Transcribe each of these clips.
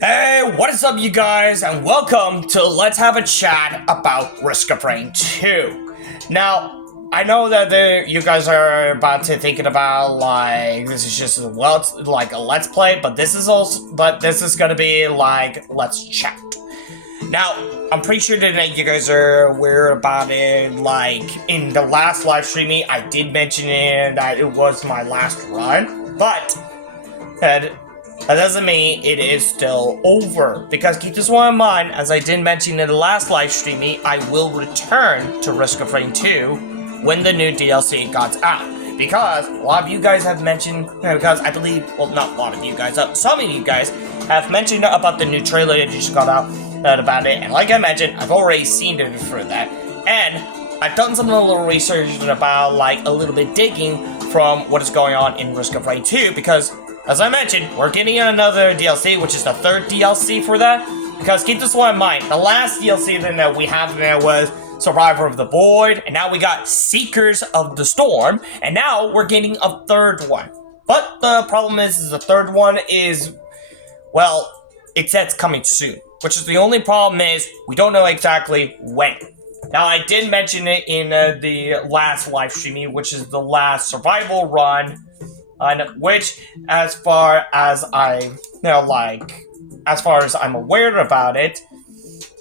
Hey, what is up, you guys, and welcome to Let's Have a Chat about Risk of Rain 2. Now, I know that you guys are about to thinking about this is just a let's play, but this is gonna be like let's chat. Now, I'm pretty sure that you guys are aware about it. Like in the last live streaming, I did mention it that it was my last run, but that doesn't mean it is still over, because keep this one in mind, as I did mention in the last live streaming, I will return to Risk of Rain 2 when the new DLC got out. Because a lot of you guys have mentioned, because I believe, well, not a lot of you guys, some of you guys have mentioned about the new trailer that just got out about it, and like I mentioned, I've already seen it for that, and I've done some little research about, a little bit digging from what is going on in Risk of Rain 2, because as I mentioned, we're getting another DLC, which is the third DLC for that. Because keep this one in mind, the last DLC that we have now was Survivor of the Void, and now we got Seekers of the Storm, and now we're getting a third one. But the problem is the third one is, well, it says coming soon, which is the only problem is we don't know exactly when. Now, I did mention it in the last live streaming, which is the last survival run, which, as far as I'm aware about it,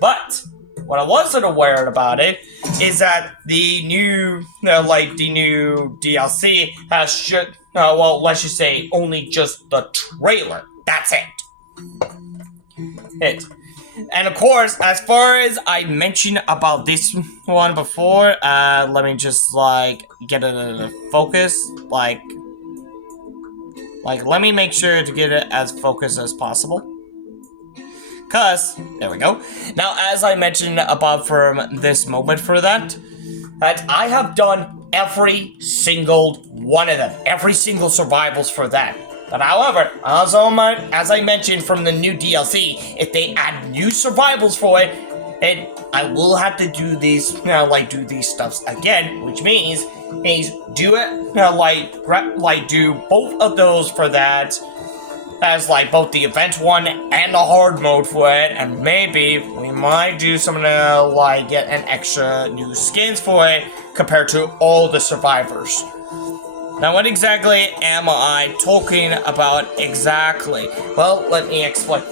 but what I wasn't aware about it is that the new, the new DLC has let's just say only just the trailer. That's it. And of course, as far as I mentioned about this one before, let me just get it in focus, let me make sure to get it as focused as possible. Cause, there we go. Now, as I mentioned above from this moment for that I have done every single one of them. Every single survivals for that. But however, as I mentioned from the new DLC, if they add new survivals for it, and I will have to do these, do these stuffs again, which means do it, do both of those for that, as both the event one and the hard mode for it, and maybe we might do something to get an extra new skins for it compared to all the survivors. Now, what exactly am I talking about exactly? Well, let me explain.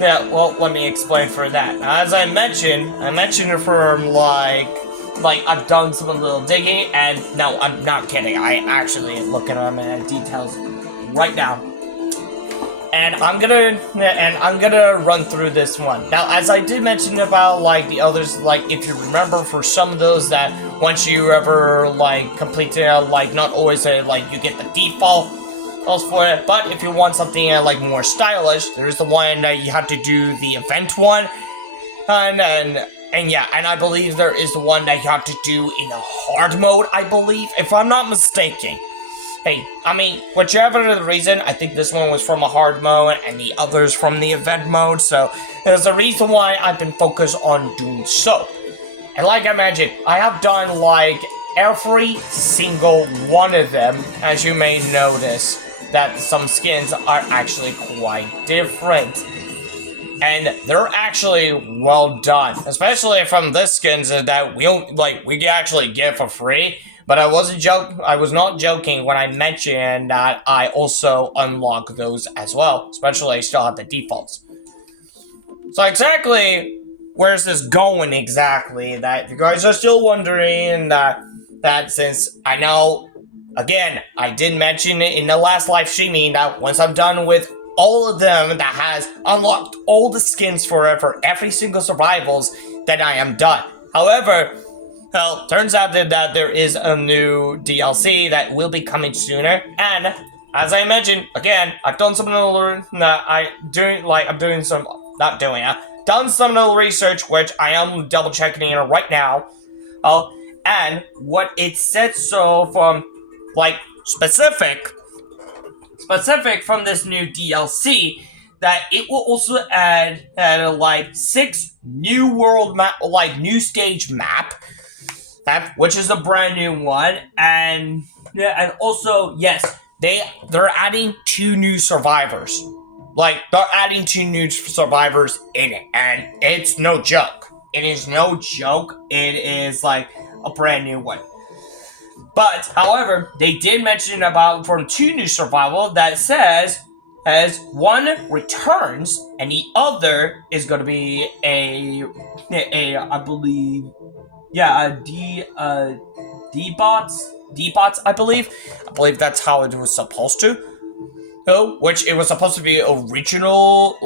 Let me explain for that. Now, as I mentioned it from I've done some little digging, and no, I'm not kidding. I actually looking at them details right now, and I'm gonna run through this one. Now, as I did mention about the others, if you remember, for some of those that once you ever complete it, not always you get the default for it, but if you want something more stylish, there's the one that you have to do the event one, and yeah, and I believe there is the one that you have to do in a hard mode, I believe, if I'm not mistaken. Hey, I mean, whichever the reason, I think this one was from a hard mode and the others from the event mode, so there's a reason why I've been focused on doing so. And like I mentioned, I have done every single one of them, as you may notice that some skins are actually quite different. And they're actually well done, especially from this skins that we actually get for free. But I was not joking when I mentioned that I also unlock those as well, especially I still have the defaults. So exactly, where's this going exactly? That you guys are still wondering that since I know, again, I did mention it in the last live streaming that once I'm done with all of them that has unlocked all the skins forever, every single survivals, then I am done. However, well, turns out that there is a new DLC that will be coming sooner, and as I mentioned, again, I've done some little done some little research, which I am double checking in right now. And what it said so from specific from this new DLC, that it will also add 6 new world map, new stage map, which is a brand new one, and also yes, they're adding 2 new survivors. Like, they're adding 2 new survivors in it, and it's no joke. It is no joke. It is like a brand new one. But, however, they did mention about from 2 new survival that says as one returns and the other is going to be a I believe, yeah, D-bots, I believe that's how it was supposed to. Which it was supposed to be original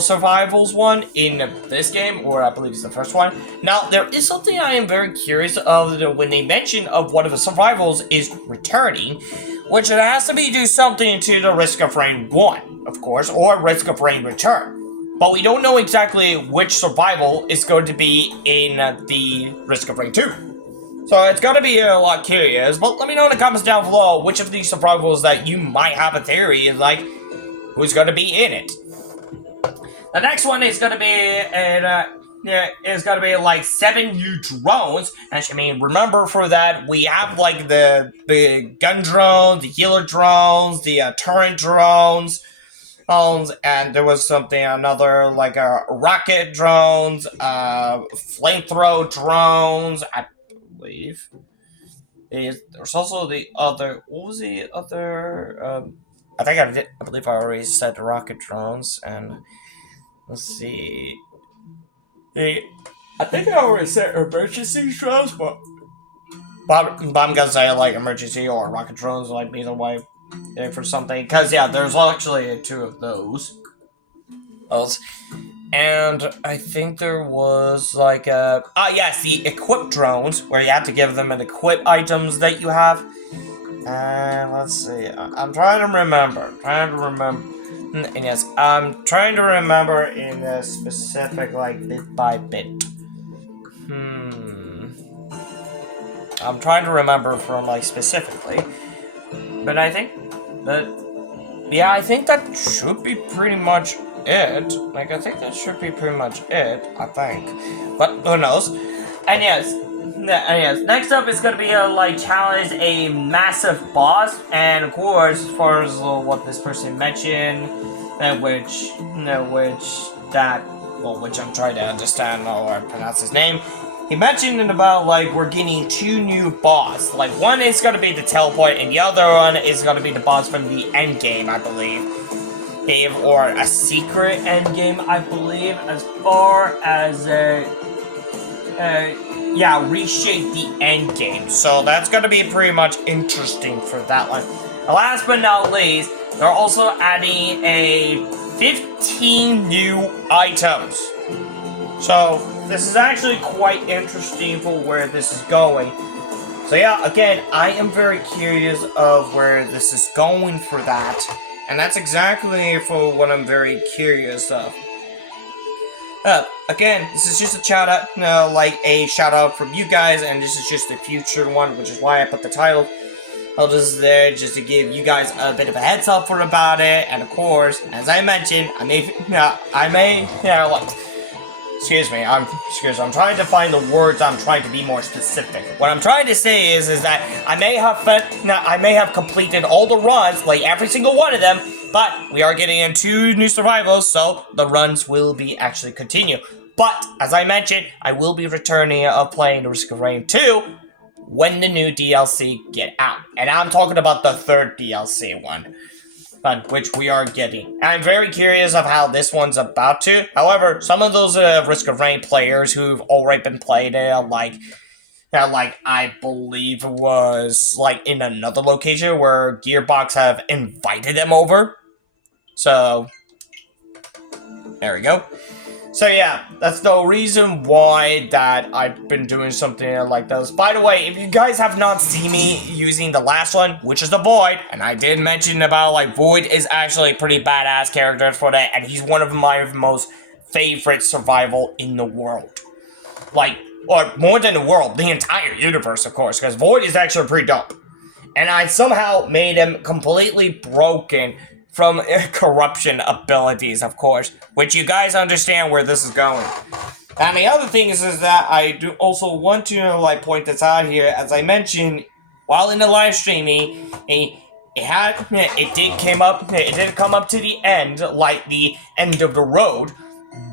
survivals one in this game, or I believe it's the first one. Now, there is something I am very curious of when they mention of one of the survivals is returning, which it has to be do something to the Risk of Rain 1, of course, or Risk of Rain Return. But we don't know exactly which survival is going to be in the Risk of Rain 2. So it's gonna be a lot curious, but let me know in the comments down below which of these survivals that you might have a theory of, like, who's gonna be in it. The next one is gonna be like 7 new drones. And I mean, remember for that we have like the gun drones, the healer drones, the turret drones, and there was another like rocket drones, flamethrower drones. I believe there's also the other. What was the other? I believe I already said rocket drones, and let's see. I think I already said emergency drones, but I'm gonna say like emergency or rocket drones, like either way, for something. Because yeah, there's actually 2 of those. And I think there was like yes, the equip drones, where you have to give them an equip items that you have. And let's see, I'm trying to remember. And yes, I'm trying to remember in a specific, like, bit by bit. I'm trying to remember from, like, specifically. But I think that should be pretty much it. Like, I think that should be pretty much it, I think. But who knows? And yes, next up is gonna be challenge a massive boss, and of course, as far as what this person mentioned, which I'm trying to understand or pronounce his name. He mentioned about we're getting 2 new boss. Like, one is gonna be the teleport, and the other one is gonna be the boss from the end game, I believe. Or a secret end game, I believe, as far as reshape the end game. So that's gonna be pretty much interesting for that one. And last but not least, they're also adding 15 new items. So this is actually quite interesting for where this is going. So yeah, again, I am very curious of where this is going for that. And that's exactly for what I'm very curious of. Again, this is just a shout out, a shout out from you guys, and this is just a future one, which is why I put the title. I'll just there just to give you guys a bit of a heads up for about it, and of course, as I mentioned, I'm trying to find the words. I'm trying to be more specific. What I'm trying to say is that I may have completed all the runs, like every single one of them, but we are getting in 2 new survivals, so the runs will be actually continue. But as I mentioned, I will be returning of playing the Risk of Rain 2 when the new DLC get out, and I'm talking about the 3rd DLC one. Which we are getting. And I'm very curious of how this one's about to. However, some of those Risk of Rain players who've already been played it, I believe was in another location where Gearbox have invited them over. So there we go. So yeah, that's the reason why that I've been doing something like this. By the way, if you guys have not seen me using the last one, which is the Void, and I did mention about Void is actually a pretty badass character for that, and he's one of my most favorite survival in the world. Or more than the world, the entire universe, of course, because Void is actually pretty dope. And I somehow made him completely broken from corruption abilities, of course, which you guys understand where this is going. And the other thing is that I do also want to point this out here. As I mentioned while in the live streaming, it didn't come up to the end, like the end of the road,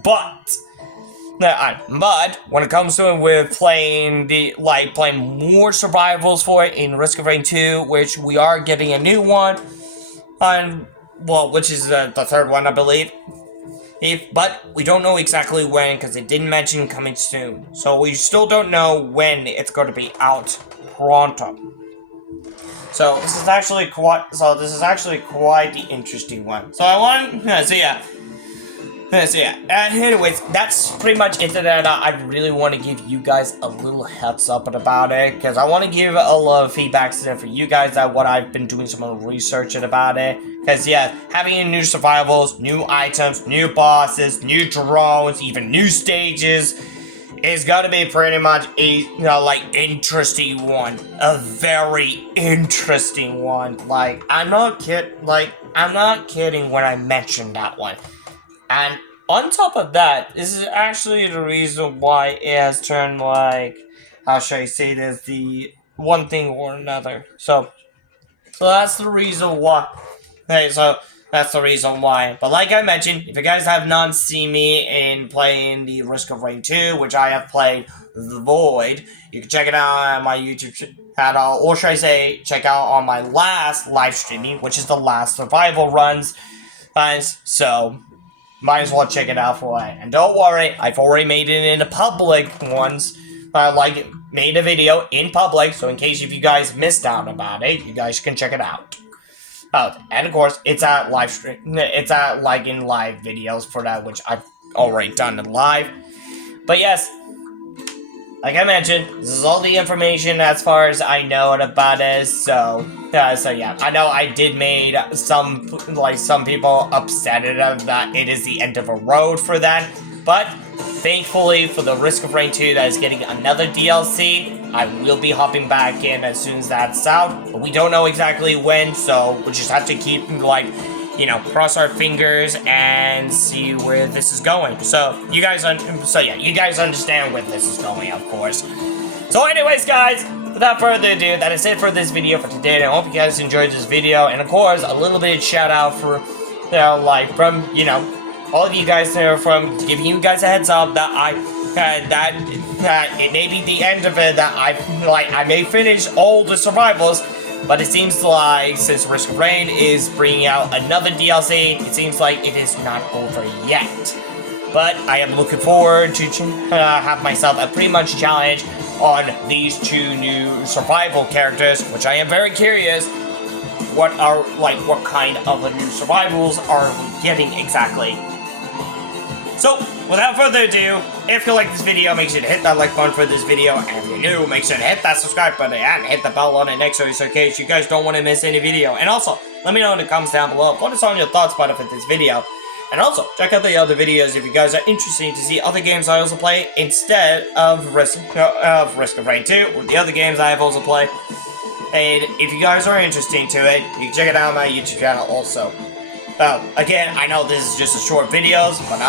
but when it comes to it with playing more survivals for it in Risk of Rain 2, which we are getting a new one, which is the third one, I believe. But we don't know exactly when, because it didn't mention coming soon. So we still don't know when it's going to be out pronto. So this is actually quite the interesting one. So and anyways, that's pretty much it that I really want to give you guys a little heads up about it, because I want to give a lot of feedback for you guys that what I've been doing some research about it. Because yeah, having new survivals, new items, new bosses, new drones, even new stages is gonna be pretty much a interesting one, a very interesting one. I'm not kidding when I mentioned that one. And on top of that, this is actually the reason why it has turned how should I say this, the one thing or another. So that's the reason why. Okay, so that's the reason why. But like I mentioned, if you guys have not seen me in playing the Risk of Rain 2, which I have played The Void, you can check it out on my YouTube channel, or should I say, check out on my last live streaming, which is the last survival runs. Guys, so might as well check it out for it. And don't worry, I've already made it in the public once. Made a video in public, so in case if you guys missed out about it, you guys can check it out. And of course, it's at live stream. It's at in live videos for that, which I've already done in live. But yes, like I mentioned, this is all the information as far as I know about it. So yeah, I know I did made some people upset that it is the end of a road for that, but thankfully for the Risk of Rain 2 that is getting another DLC, I will be hopping back in as soon as that's out. But we don't know exactly when, so we'll just have to keep cross our fingers and see where this is going. So you guys understand where this is going, of course. So anyways, guys, without further ado, that is it for this video for today. And I hope you guys enjoyed this video. And of course, a little bit of shout out for from all of you guys there, from giving you guys a heads up that that it may be the end of it, that I may finish all the survivals, but it seems like since Risk of Rain is bringing out another DLC, it seems like it is not over yet. But I am looking forward to have myself a pretty much challenge on these two new survival characters, which I am very curious what kind of new survivals are we getting exactly. So, without further ado, if you like this video, make sure to hit that like button for this video, and if you're new, make sure to hit that subscribe button and hit the bell on it next to it, so in case you guys don't want to miss any video. And also, let me know in the comments down below what is on your thoughts about it for this video. And also, check out the other videos if you guys are interested to see other games I also play instead of Risk of Rain 2, or the other games I have also played. And if you guys are interested to it, you can check it out on my YouTube channel also. Again, I know this is just a short videos, but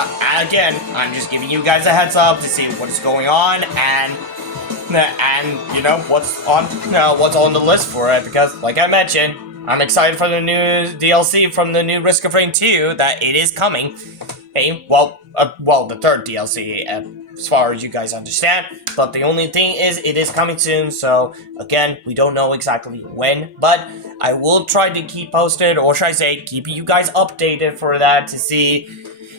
again, I'm just giving you guys a heads up to see what is going on and what's on the list for it, because like I mentioned, I'm excited for the new DLC from the new Risk of Rain 2 that it is coming. Hey, the third DLC, as far as you guys understand. But the only thing is, it is coming soon. So again, we don't know exactly when, but I will try to keep posted, or should I say, keep you guys updated for that to see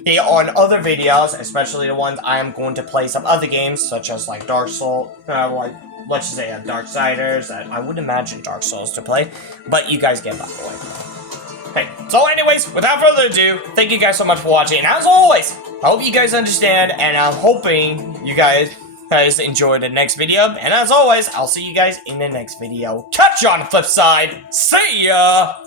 on other videos, especially the ones I am going to play some other games, such as Dark Souls, let's just say Darksiders. I would imagine Dark Souls to play, but you guys get that point. Hey, so anyways, without further ado, thank you guys so much for watching, and as always, I hope you guys understand, and I'm hoping you guys enjoy the next video, and as always, I'll see you guys in the next video. Catch you on the flip side. See ya!